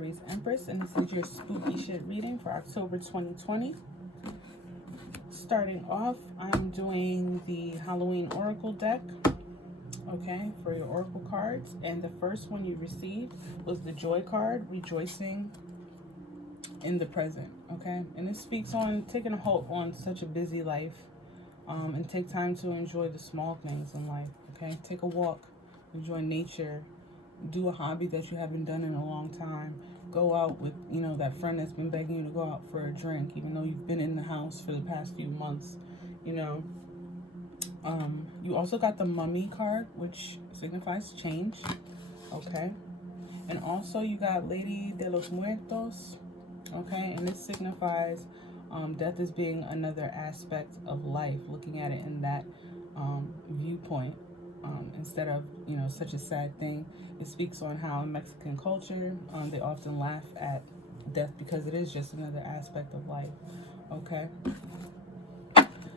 Aries Empress, and this is your spooky shit reading for October 2020. Starting off, I'm doing the Halloween Oracle deck, okay, for your Oracle cards. And the first one you received was the Joy card, Rejoicing in the Present, okay? And it speaks on taking a hold on such a busy life, and take time to enjoy the small things in life, okay? Take a walk, enjoy nature, do a hobby that you haven't done in a long time. Go out with, you know, that friend that's been begging you to go out for a drink, even though you've been in the house for the past few months, you know. You also got the Mummy card, which signifies change, okay? And also you got Lady de los Muertos, okay? And this signifies death as being another aspect of life, looking at it in that viewpoint. Instead of, you know, such a sad thing. It speaks on how in Mexican culture, they often laugh at death because it is just another aspect of life, okay?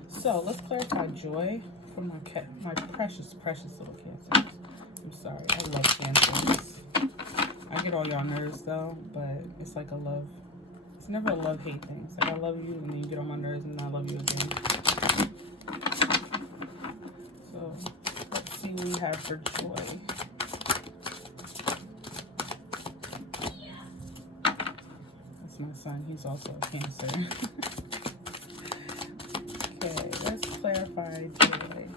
So let's clarify joy for my precious little Cancers. I'm sorry, I love Cancers. I get all y'all nerves though, but it's like a love. It's never a love-hate thing. It's like I love you and then you get on my nerves and I love you again. So let's see what we have for joy. That's my son. He's also a Cancer. Okay, let's clarify joy.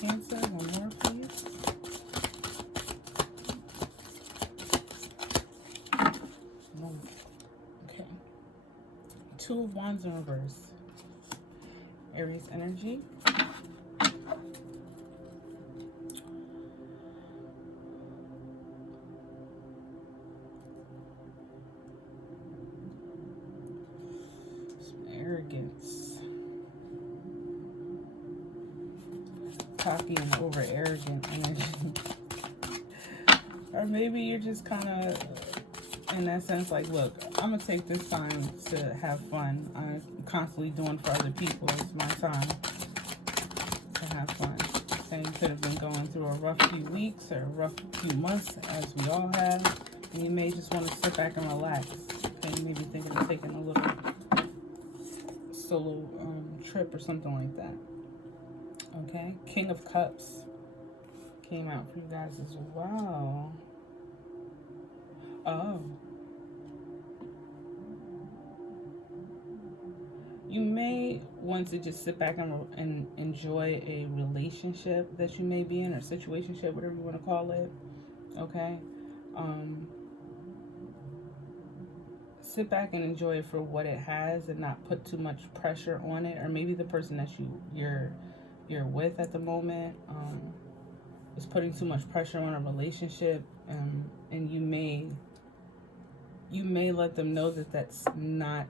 Cancer, one more, please. No. Okay. Two of Wands in reverse. Aries energy. Arrogance, cocky and over arrogant energy. Or maybe you're just kind of in that sense like, look, I'm gonna take this time to have fun. I'm constantly doing for other people. It's my time to have fun. Saying you could have been going through a rough few weeks or a rough few months, as we all have, and you may just want to sit back and relax. Okay, you may be thinking of taking a little solo trip or something like that. Okay, King of Cups came out for you guys as well. Oh, you may want to just sit back and enjoy a relationship that you may be in, or situationship, whatever you want to call it. Okay, sit back and enjoy it for what it has and not put too much pressure on it. Or maybe the person that you're with at the moment is putting too much pressure on a relationship, and you may let them know that that's not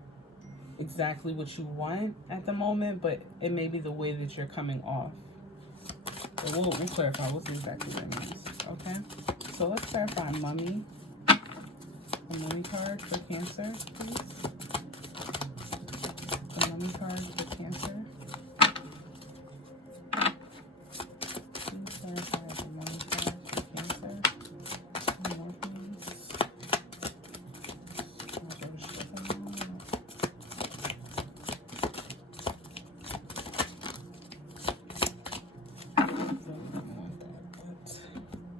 exactly what you want at the moment, but it may be the way that you're coming off. So we'll clarify what's exactly what it means. Okay, so let's clarify Mummy. The Mummy card for Cancer, please. The Mummy card for Cancer. Please clarify the Mummy card for Cancer. One more, please.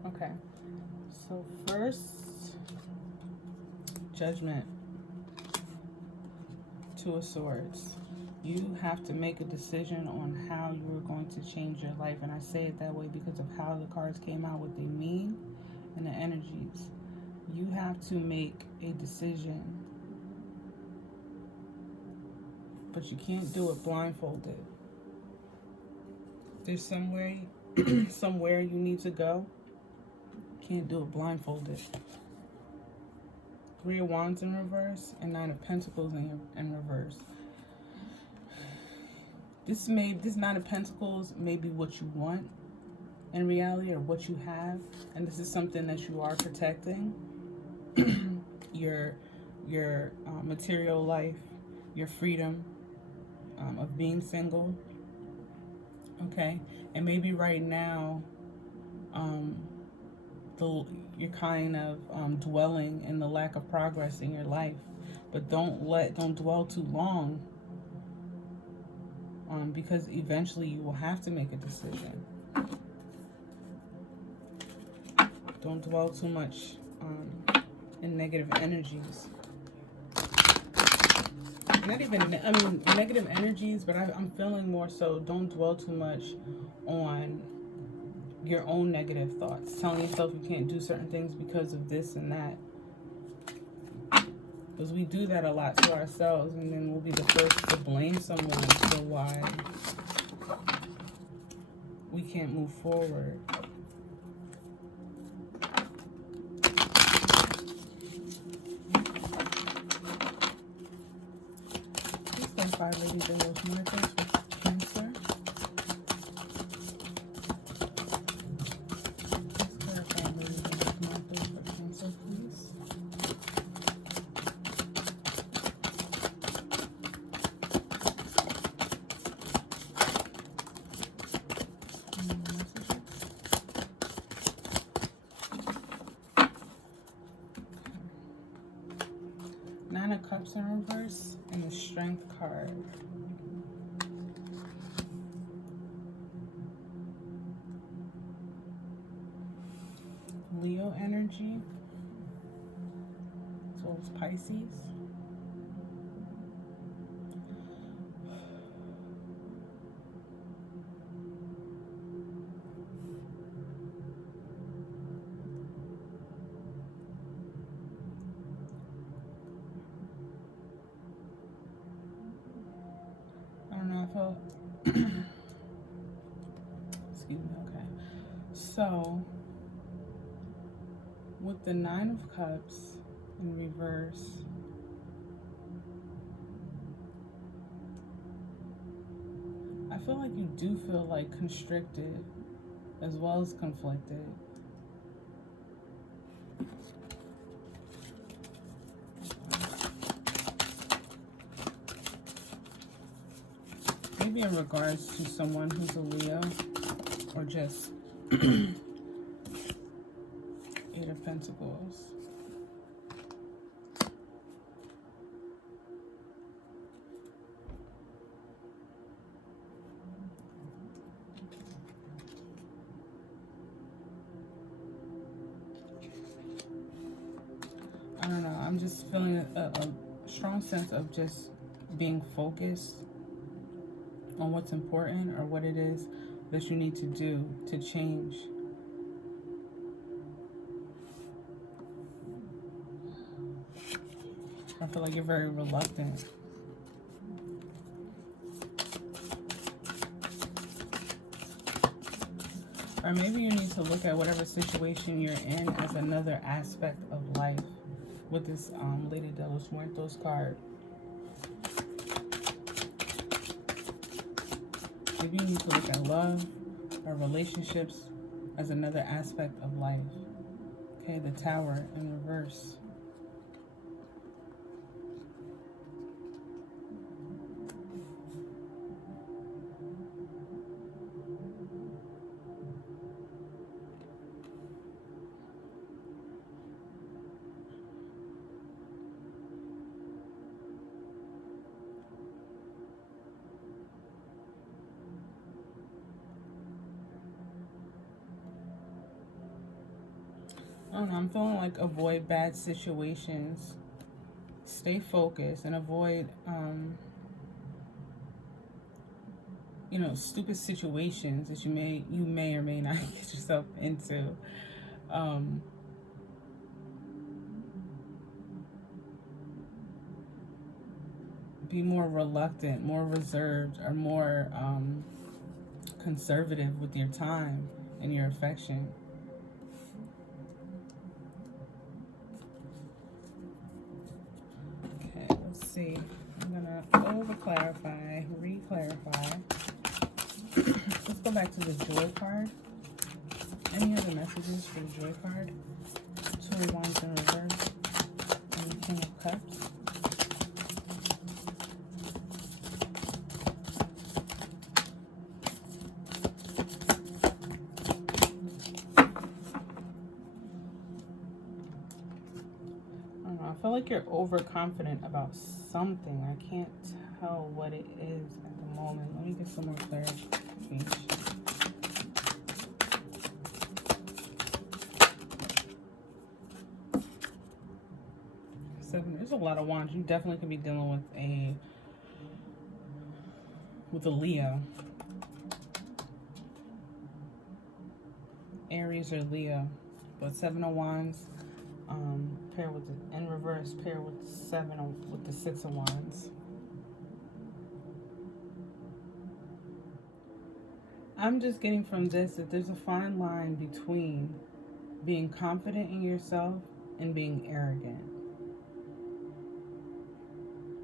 Okay. So first, Judgment, Two of Swords. You have to make a decision on how you are going to change your life. And I say it that way because of how the cards came out, what they mean, and the energies. You have to make a decision. But you can't do it blindfolded. There's somewhere you need to go. You can't do it blindfolded. Three of Wands in reverse and Nine of Pentacles in reverse. This Nine of Pentacles may be what you want in reality, or what you have, and this is something that you are protecting. your material life, your freedom of being single. Okay, and maybe right now, you're kind of dwelling in the lack of progress in your life. But don't dwell too long, because eventually you will have to make a decision. Don't dwell too much in negative energies. Not even, negative energies, but I'm feeling more so don't dwell too much on your own negative thoughts. Telling yourself you can't do certain things because of this and that. Because we do that a lot to ourselves, and then we'll be the first to blame someone for why we can't move forward. Please clarify, ladies and los muertos with Cancer. Please clarify, ladies and los muertos with Cancer, please. Nine of Cups in reverse and the Strength card. Leo energy. So it's Pisces. Excuse me, okay. So, with the Nine of Cups in reverse, I feel like you do feel like constricted as well as conflicted. Maybe in regards to someone who's a Leo, or just Eight of Pentacles. I don't know, I'm just feeling a strong sense of just being focused on what's important or what it is that you need to do to change. I feel like you're very reluctant. Or maybe you need to look at whatever situation you're in as another aspect of life with this Lady de los Muertos card. Maybe you need to look at love or relationships as another aspect of life. Okay, the Tower in reverse. I don't know, I'm feeling like avoid bad situations. Stay focused and avoid, you know, stupid situations that you may or may not get yourself into. Be more reluctant, more reserved, or more conservative with your time and your affection. See, I'm gonna over-clarify, re-clarify. Let's go back to the Joy card. Any other messages for the Joy card? Two of Wands in reverse and the King of Cups. I feel like you're overconfident about something. I can't tell what it is at the moment. Let me get some more clarification. Seven. There's a lot of wands. You definitely could be dealing with a Leo. Aries or Leo. But Seven of Wands, pair with the in reverse, pair with with the Six of Wands. I'm just getting from this that there's a fine line between being confident in yourself and being arrogant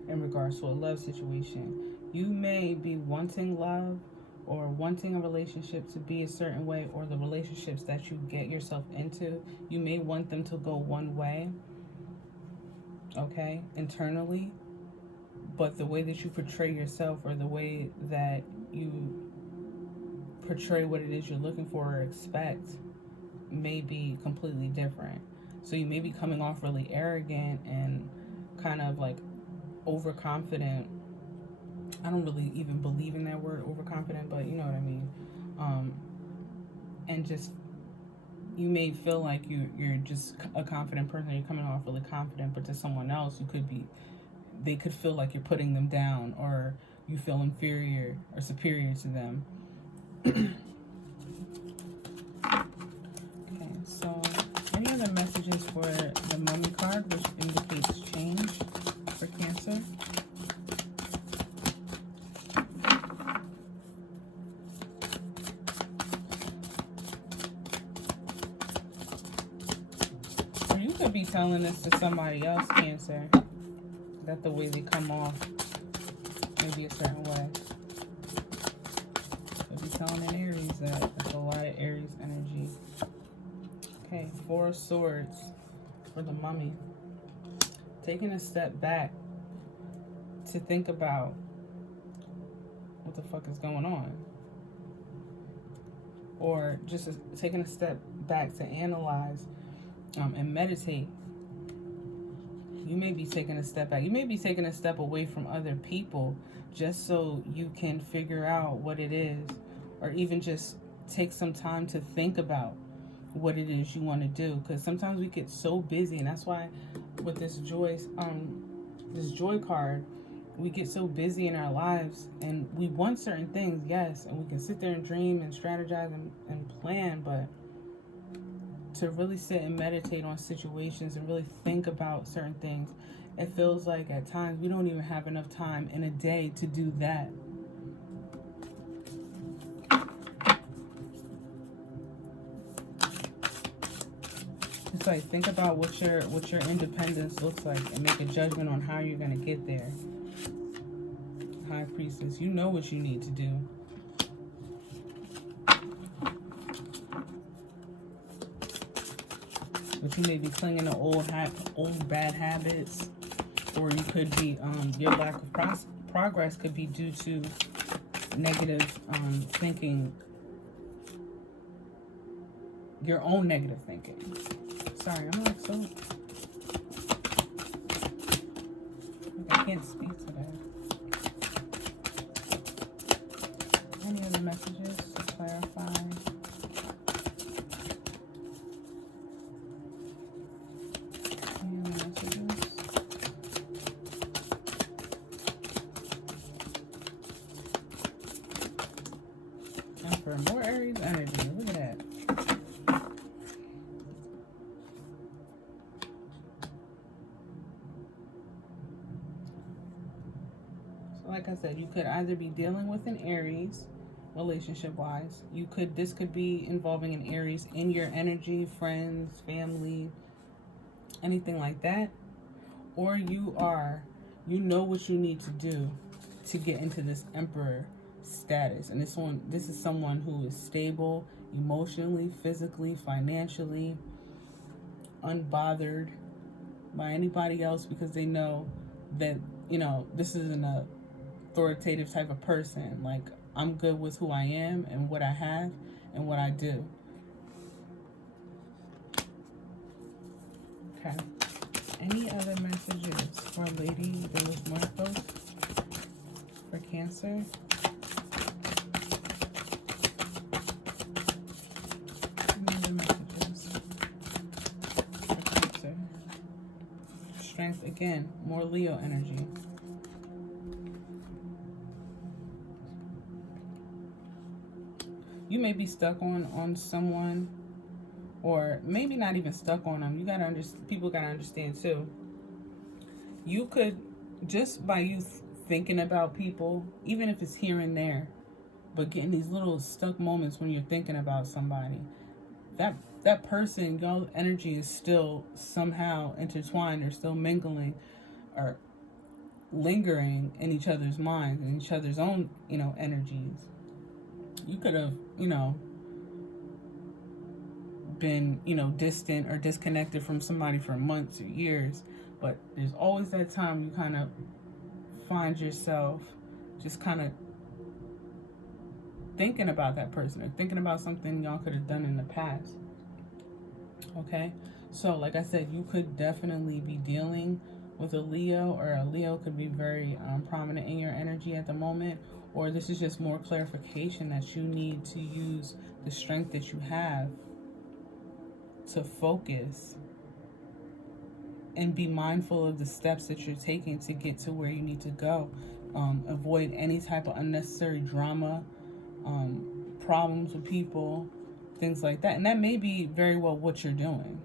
in regards to a love situation. You may be wanting love or wanting a relationship to be a certain way, or the relationships that you get yourself into, you may want them to go one way, okay, internally, but the way that you portray yourself or the way that you portray what it is you're looking for or expect may be completely different. So you may be coming off really arrogant and kind of like overconfident. I don't really even believe in that word, overconfident, but you know what I mean. And just, you may feel like you're just a confident person, you're coming off really confident, but to someone else, they could feel like you're putting them down, or you feel inferior or superior to them. Okay, so any other messages for the Mummy card, which indicates change for Cancer? Or you could be telling this to somebody else, Cancer, that the way they come off may be a certain way. Could be telling an Aries that. That's a lot of Aries energy. Okay, Four of Swords for the Mummy. Taking a step back to think about what the fuck is going on. Or just taking a step back to analyze and meditate. You may be taking a step back. You may be taking a step away from other people just so you can figure out what it is, or even just take some time to think about what it is you want to do. Because sometimes we get so busy, and that's why with this joy card, we get so busy in our lives and we want certain things, yes, and we can sit there and dream and strategize and plan, but to really sit and meditate on situations and really think about certain things, it feels like at times we don't even have enough time in a day to do that. It's like, think about what your independence looks like and make a judgment on how you're going to get there. High Priestess, you know what you need to do. But you may be clinging to old bad habits, or you could be, your lack of progress could be due to negative thinking, your own negative thinking. Sorry, I'm like so, I can't speak today. Any other messages to clarify? Any other messages? And for more Aries energy, look at that. So like I said, you could either be dealing with an Aries, relationship-wise. This could be involving an Aries in your energy, friends, family, anything like that. Or you know what you need to do to get into this Emperor status. And this is someone who is stable emotionally, physically, financially, unbothered by anybody else, because they know that, this is an authoritative type of person. Like, I'm good with who I am and what I have and what I do. Okay. Any other messages for Lady de los Muertos for Cancer? Any other messages for Cancer? Strength again, more Leo energy. You may be stuck on someone, or maybe not even stuck on them. You gotta understand. People gotta understand too. You could, just by you thinking about people, even if it's here and there, but getting these little stuck moments when you're thinking about somebody, that person, y'all energy is still somehow intertwined, or still mingling, or lingering in each other's minds and each other's own, energies. You could have, been, distant or disconnected from somebody for months or years, but there's always that time you kind of find yourself just kind of thinking about that person, or thinking about something y'all could have done in the past. Okay, so like I said, you could definitely be dealing with a Leo, or a Leo could be very prominent in your energy at the moment, or this is just more clarification that you need to use the strength that you have to focus and be mindful of the steps that you're taking to get to where you need to go. Avoid any type of unnecessary drama, problems with people, things like that. And that may be very well what you're doing.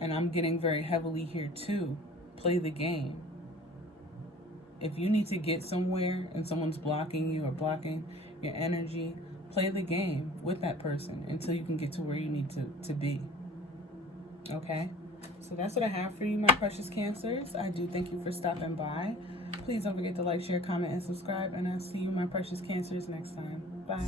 And I'm getting very heavily here too. Play the game. If you need to get somewhere and someone's blocking you or blocking your energy, play the game with that person until you can get to where you need to be. Okay? So that's what I have for you, my precious Cancers. I do thank you for stopping by. Please don't forget to like, share, comment, and subscribe. And I'll see you, my precious Cancers, next time. Bye.